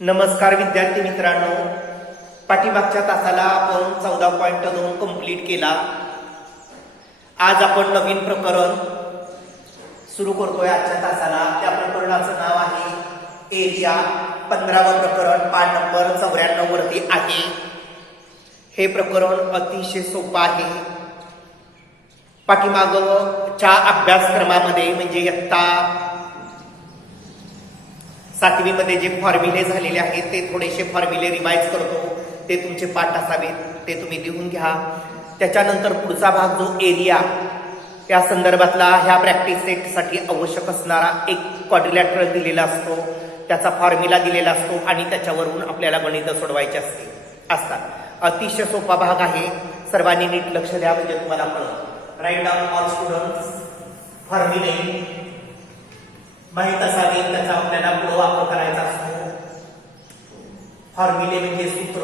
नमस्कार विद्यार्थी मित्रांनो, पाठीमागच्या तासाला आपण 14.2 कंप्लीट केला. आज आपण नवीन प्रकरण सुरू करतोय. आजच्या तासाला त्या प्रकरणाचं नाव आहे एरिया. 15वं प्रकरण पाठ नंबर 94 वरती आहे. हे प्रकरण अतिशय सोपं आहे. पाठीमागच्या अभ्यासक्रमामध्ये म्हणजे इयत्ता 7वी मध्ये जे फॉर्म्युले झालेले आहेत ते थोडेसे फॉर्म्युले रिवाइज करतो. ते तुमचे पाठ असावेत, ते तुम्ही लिहून घ्या. त्याच्यानंतर पुढचा भाग जो एरिया या संदर्भातला ह्या प्रॅक्टिस सेटसाठी आवश्यक असणारा एक क्वाड्रिलॅटरल दिलेला असतो, त्याचा फॉर्म्युला दिलेला असतो आणि त्याच्यावरून आपल्याला गणित सोडवायचे असतात. अतिशय सोपा भाग आहे. सर्वांनी नीट लक्ष द्या म्हणजे तुम्हाला कळतं. राईट डाऊन ऑल स्टुडंट्स फॉर्म्युले माहित असावे, त्याचा आपल्याला पुढे वापर करायचा असतो. फॉर्म्युले म्हणजे सूत्र.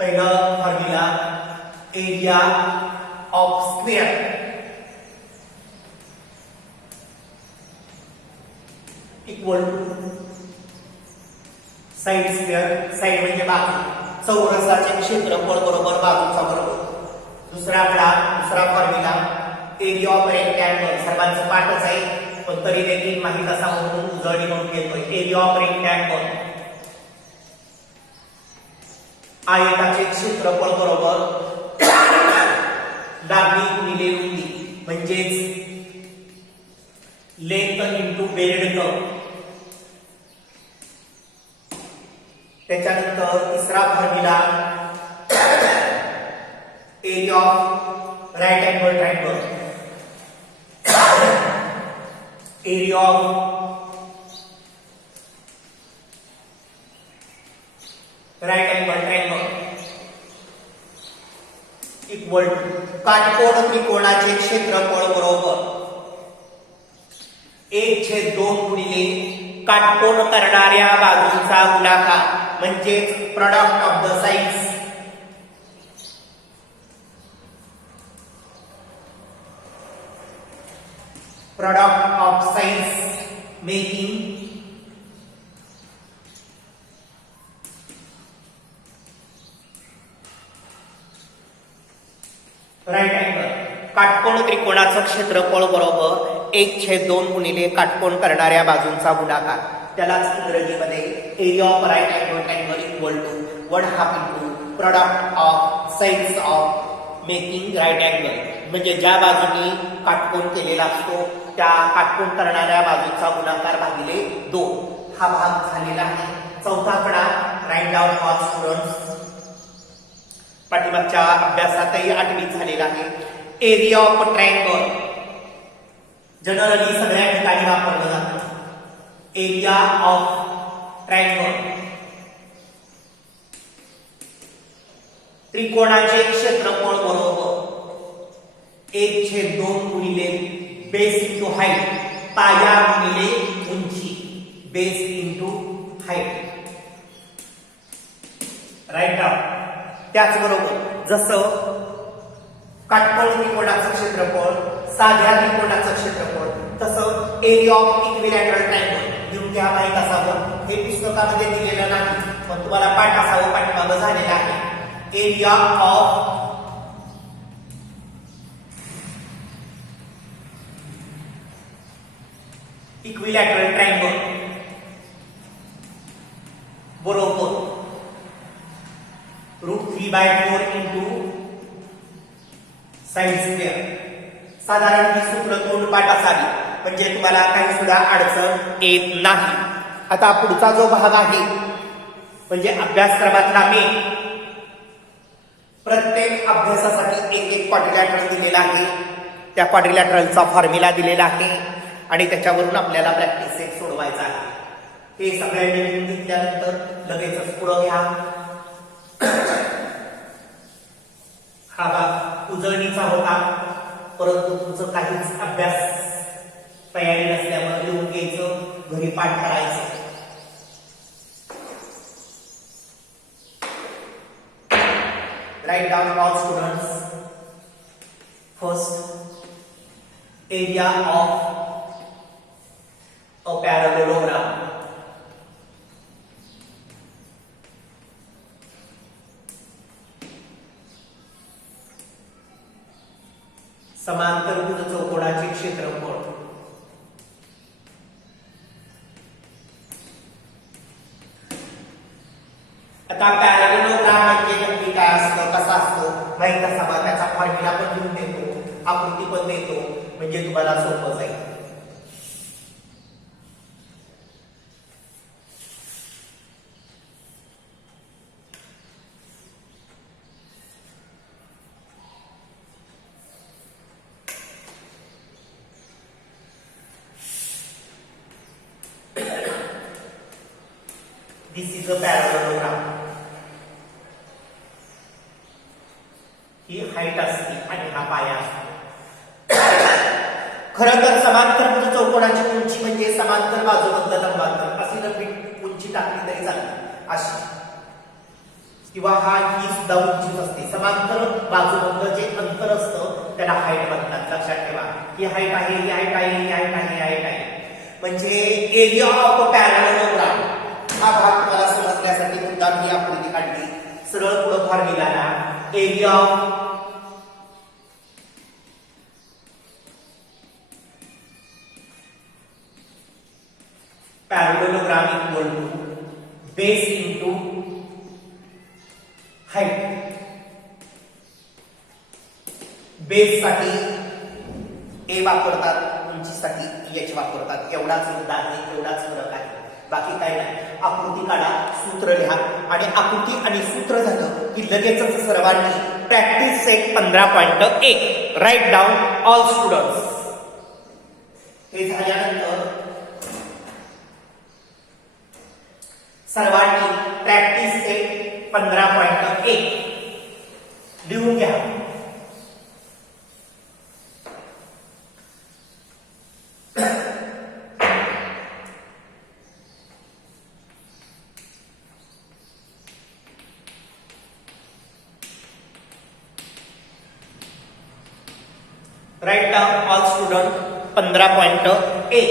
पहिलं formula area of square equal to side square. Side म्हणजे बाजू. चौरसाचे क्षेत्रफळ बरोबर बाजूचा बरोबर. दुसरा फॉर्म्युला एरिया ऑफ रेक्टँगल. सर्वांचं पाठच आहे पण तरी देखील माहित असा म्हणून उजळणी म्हणून घेतोय. एरिया ऑफ रेक्टँगल आयताचे क्षेत्रफळ बरोबर लांबी गुणिले रुंदी म्हणजेच लेंथ इंटू बेरेड. त्याच्यानंतर तिसरा formula area of right angle triangle. Area of right angle triangle equal to काटकोन त्रिकोणाचे क्षेत्रफळ बरोबर 1/2 गुणिले काटकोन करणाऱ्या बाजूंचा गुणाकार म्हणजेच product of the sides. Product of sides making right angle. काटकोन त्रिकोणाचं क्षेत्रफळ बरोबर 1/2 गुणिले काटकोन करणाऱ्या बाजूंचा गुणाकार. त्यालाच इंग्रजीमध्ये area of right angle triangle equal to 1/2 into product of sides of making right angle. म्हणजे ज्या बाजूनी काटकोन केलेला असतो त्या काटकोन करणाऱ्या बाजूचा गुणाकार भागिले 2. हा भाग झालेला आहे. चौथा कडा राईट डाऊन ऑल स्टुडंट्स. पाठीमागच्या अभ्यासातही 8वीत झालेला आहे. एरिया ऑफ ट्रायंगल जनरली सगळ्या ठिकाणी वापरलं जातं. एरिया ऑफ ट्रायंगल त्रिकोणाचे क्षेत्रफळ बरोबर 1/2 गुणिले बेस इंटू हाईट. पाया गुणिले उंची. Base into height. Write down. त्याचबरोबर जसं काटकोन त्रिकोणाचं क्षेत्रफळ साध्या त्रिकोणाचं क्षेत्रफळ तसं एरिया ऑफ इक्विलॅटरल ट्रायंगल लिहून घ्या. माहित असावं. हे पुस्तकामध्ये दिलेलं नाही पण तुम्हाला पाठ असावं. पाठीमागं झालेला आहे. एरिया ऑफ इक्विलॅटरल ट्रायंगल बरोबर √3/4 इंटू साइड स्क्वेअर. साधारण ही सूत्र तोंडपाठ असावी म्हणजे तुम्हाला काही सुद्धा अडचण येत नाही. आता पुढचा जो भाग आहे म्हणजे अभ्यासक्रमातला मेन. प्रत्येक अभ्यासासाठी एक क्वाड्रिलॅटरल दिलेला आहे. त्या क्वाड्रिलॅटरलचा फॉर्म्युला दिलेला आहे आणि त्याच्यावरून आपल्याला प्रॅक्टिस सेट सोडवायचा आहे. हे सगळ्यांनी लिहून घेतल्यानंतर लगेचच पुढे घ्या. हा भाग उजळणीचा होता परंतु तुमचं काहीच अभ्यास तयारी नसल्यामुळे लिहून घ्यायचं, घरी पाठ करायचं. Write down all students. First, area of a parallelogram. समांतरभुज चौकोनाचे क्षेत्रफळ. आता पॅरॅलेलोग्राम म्हणजे नक्की काय असतं, कसा असतो माहित असावा. त्याचा फॉर्म्युला पण लिहून देतो, आकृती पण देतो, म्हणजे तुम्हाला सोपं जाईल. This is a parallelogram. He height असते आणि हा पाया असतो. खरं तर समांतरभुज चौकोनाची उंची म्हणजे समांतर बाजूबद्ध लंबांतर अशी जर उंची टाकली तरी चालते अशी, किंवा ही सुद्धा उंचीच असते. समांतर बाजूबद्ध जे अंतर असतं त्याला हाईट म्हणतात. लक्षात ठेवा, ही हाईट आहे, ही हाईट आहे, ही हाईट आहे, ही हाईट आहे. म्हणजे एरिया ऑफ अ पॅरॅलेलोग्राम हा भाग तुम्हाला समजण्यासाठी मुद्दाम ही आकृती काढली. सरळ पुढे formula area of parallelogram equal to base into height. Base साठी ए वापरतात, उंचीसाठी एच वापरतात. एवढाच मुद्दा आहे, एवढाच फरक आहे, बाकी काय नाही. आकृती काढा, सूत्र लिहा, आणि आकृती आणि सूत्र झालं की लगेचच सर्वांनी practice set 15.1 write down all students. हे झाल्यानंतर सर्वांनी प्रॅक्टिस सेट 15.1 लिहून घ्या. Write down all student 15.1.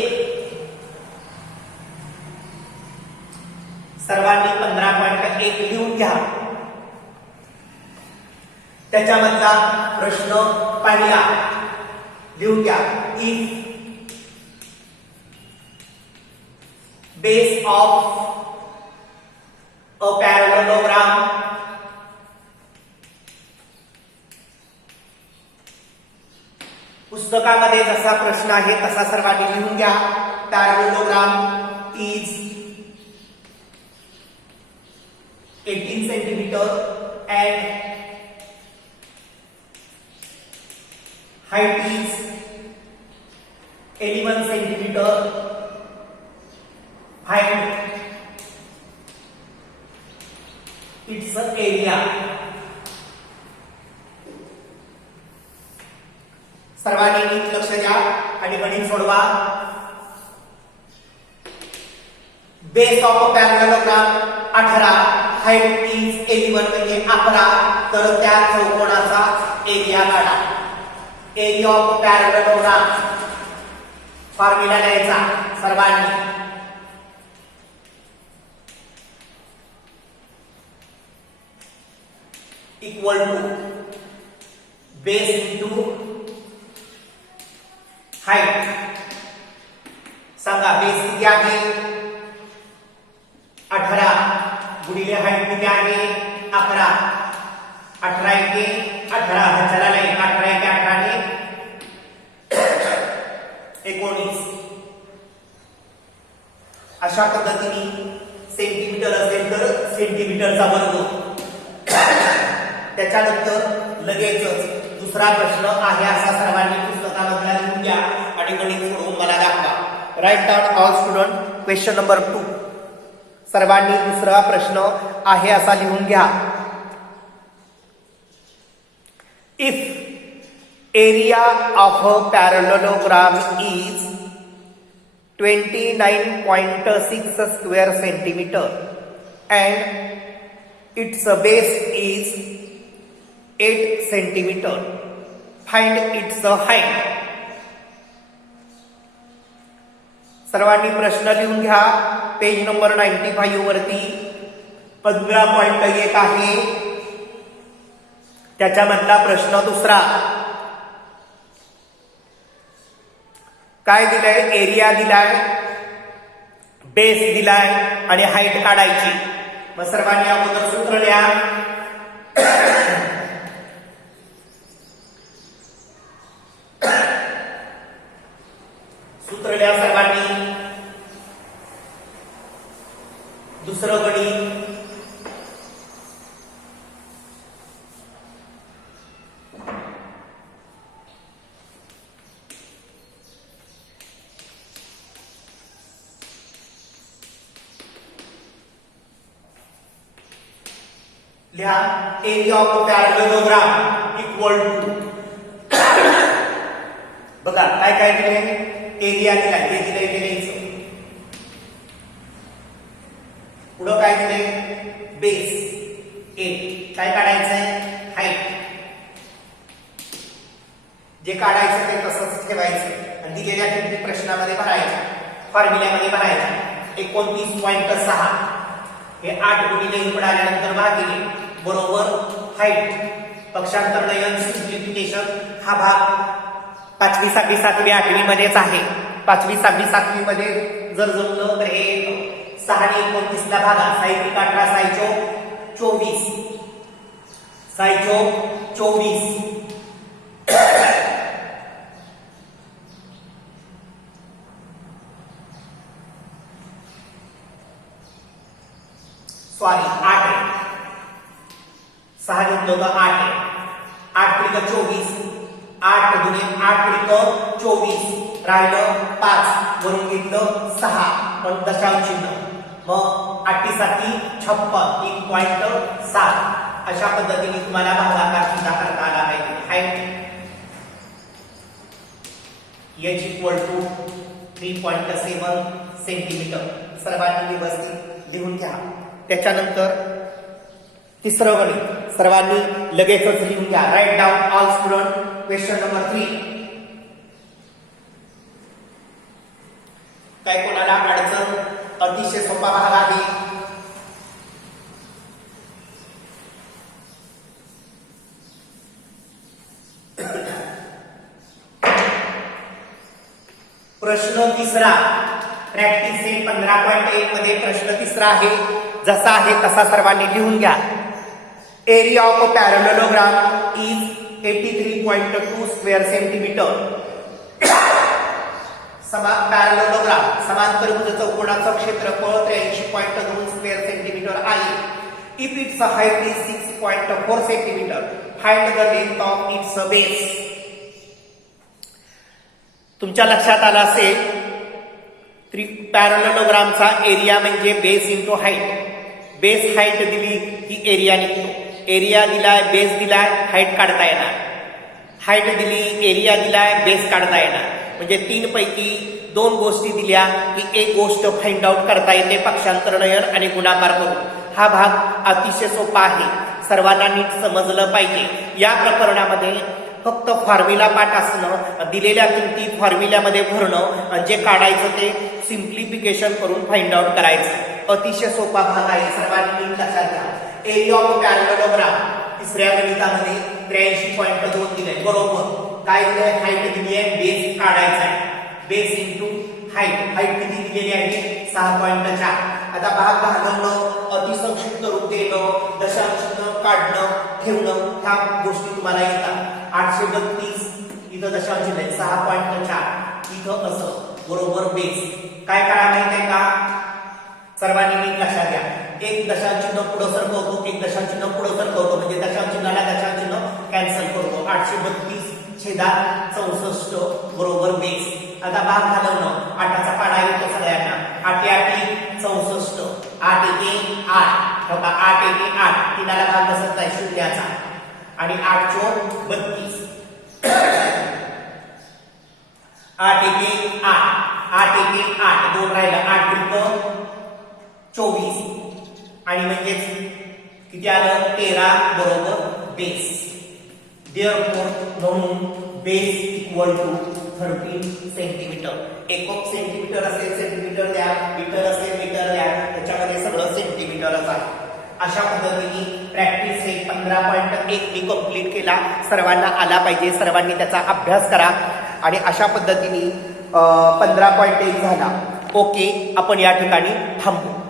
सर्वांनी 15.1 लिहून घ्या. त्याच्यामधला प्रश्न पहिला लिहून घ्या. If base of a parallelogram पुस्तकामध्ये जसा प्रश्न आहे तसा सर्वांनी लिहून घ्या. Parallelogram is 18 centimetre and height is 11 centimeter. Find its area. सर्वांनी नीट लक्ष द्या आणि गणित सोडवा. Base of a parallelogram 18, height is 11 म्हणजे 11, तर त्या चौकोनाचा एरिया काढा. एरिया ऑफ पॅरॅलेलोग्राम फॉर्म्युला द्यायचा सर्वांनी. Equal to base into height. सांगा बेस किती आहे? 18 गुणिले हाईट किती आहे? 11. 18 एके 18, चला नाही 18 एके 18 ने 19. अशा पद्धतीने सेंटीमीटर असेल तर सेंटीमीटरचा वर्ग. त्याच्यानंतर लगेचच दुसरा प्रश्न आहे असा सर्वांनी पुस्तकामधला लिहून घ्या आणि गणित सोडवून मला दाखवा. Right down all student question number 2. सर्वांनी दुसरा प्रश्न आहे असा लिहून घ्या. If area of a parallelogram is 29.6 square centimetre and its base is 8 centimeter. Find its height. सर्वांनी प्रश्न लिहून घ्या. पेज नंबर 95 वरती 15.1 आहे, त्याच्यामधला प्रश्न दुसरा. काय दिलंय? एरिया दिलाय, बेस दिलाय आणि हाईट काढायची. मग सर्वांनी अगोदर सूत्र लिहा. सूत्र लिहा सर्वांनी. दुसरं गणित लिहा. Area of parallelogram equal to, बघा काय काय दिले. एरिया दिला, हे दिले लिहायचं. पुढं काय दिले? बेस 8. काय काढायचंय? हाईट. जे काढायचं ते तसंच ठेवायचं आणि दिलेल्या किमती प्रश्नामध्ये भरायच्या, फॉर्म्युल्यामध्ये भरायच्या. 29.6 हे 8 गुणिले इनपुट आल्यानंतर भागिले बरोबर हाईट. पक्षांतर नयन सिम्प्लिफिकेशन हा भाग 5वी 6वी 7वी 8वी मध्येच आहे. 5वी 6वी 7वी मध्ये जर जमलं तर हे 6 आणि 29 ला भागा. 6 18 6 24 6 24 सॉरी 8 आहे. 6 घेतलं तर 8 आहे. 8 त्रिक 24, 8 गुणिले 8 त्रिक 24 राहिलं 5, वरून घेतलं 6 पण दशांश चिन्ह. मग 8 7 56 1.7. अशा पद्धतीने तुम्हाला भागाकार सुद्धा करता आला पाहिजे. Height h equal to 3.7 centimetre. सर्वांनी व्यवस्थित लिहून घ्या. त्याच्यानंतर तिसरं गणित सर्वांनी लगेचच लिहून घ्या. Write down all student. Question number 3. काय कोणाला अडचण? अतिशय सोपा भाग आहे. प्रश्न तिसरा. प्रॅक्टिस सेट 15.1 मध्ये प्रश्न तिसरा आहे. जसा आहे तसा सर्वांनी लिहून घ्या. Area of parallelogram is 83.2 square centimetre. Parallelogram समांतरभुज चौकोनाचं क्षेत्रफळ 83.2 स्क्वेअर सेंटीमीटर आहे. If it's height is 6.4 centimetre, find the length of its base. तुमच्या लक्षात आलं असेल पॅरलेलोग्रामचा एरिया म्हणजे base into height. Base height दिली की एरिया निघतो. एरिया दिलाय, बेस दिलाय, हाईट काढता येणार. हाईट दिली, एरिया दिलाय, बेस काढता येणार. म्हणजे 3 पैकी 2 गोष्टी दिल्या की एक गोष्ट फाइंड आउट करता येते पक्षांतर नयन आणि गुणाकार करून. हा भाग अतिशय सोपा आहे, सर्वांना नीट समजलं पाहिजे. या प्रकरणामध्ये फक्त फॉर्म्युला पाठ असणं, दिलेल्या किमती फॉर्म्युल्यामध्ये भरणं आणि जे काढायचं ते सिम्प्लिफिकेशन करून फाइंड आउट करायचं. अतिशय सोपा भाग आहे, सर्वांनी नीट लक्षात घ्या. एरिया ऑफ पॅरलेलोग्राम तिसऱ्या गणितामध्ये 83.2 दिलंय. बरोबर काय दिलंय? हाईट दिली आहे, बेस काढायचा आहे. Base into height. हाईट किती दिलेली आहे? 6.4. आता भाग घालवणं, अतिसंक्षिप्त रूप देणं, दशांश काढणं, ठेवणं, ह्या गोष्टी तुम्हाला येतात. 832 इथं दशांश दिलंय, 6.4 इथं असं. बरोबर बेस काय करा माहितीये का? सर्वांनी नीट लक्षात घ्या. एक दशांश पुढं सरकवतो, एक दशांश पुढं सरकवतो, म्हणजे दशांश चिन्हाला दशांश कॅन्सल करतो. 832 छेदात 64 बरोबर बेस. आता भाग घालवणं, 8चा पाडा येतो सगळ्यांना. 8 8 64, 8 1 8. बघा 8 1 8, तिनाला भाग बसत नाही शून्याचा. आणि 8 4 32. 8 1 8, 8 1 8, 2 राहिला. 8 3 24 आणि म्हणजेच किती आलं? 13 बरोबर बेस. देअरफॉर म्हणून बेस इक्वल टू 13 सेंटीमीटर. एकोक सेंटीमीटर असेल सेंटीमीटर द्या, मीटर असेल मीटर द्या, त्याच्यामध्ये सगळं सेंटीमीटरच आहे. अशा पद्धतीने प्रॅक्टिस हे 15.1 मी कंप्लीट केला. सर्वांना आला पाहिजे, सर्वांनी त्याचा अभ्यास करा आणि अशा पद्धतीने 15.1 झाला. ओके, आपण या ठिकाणी थांबू.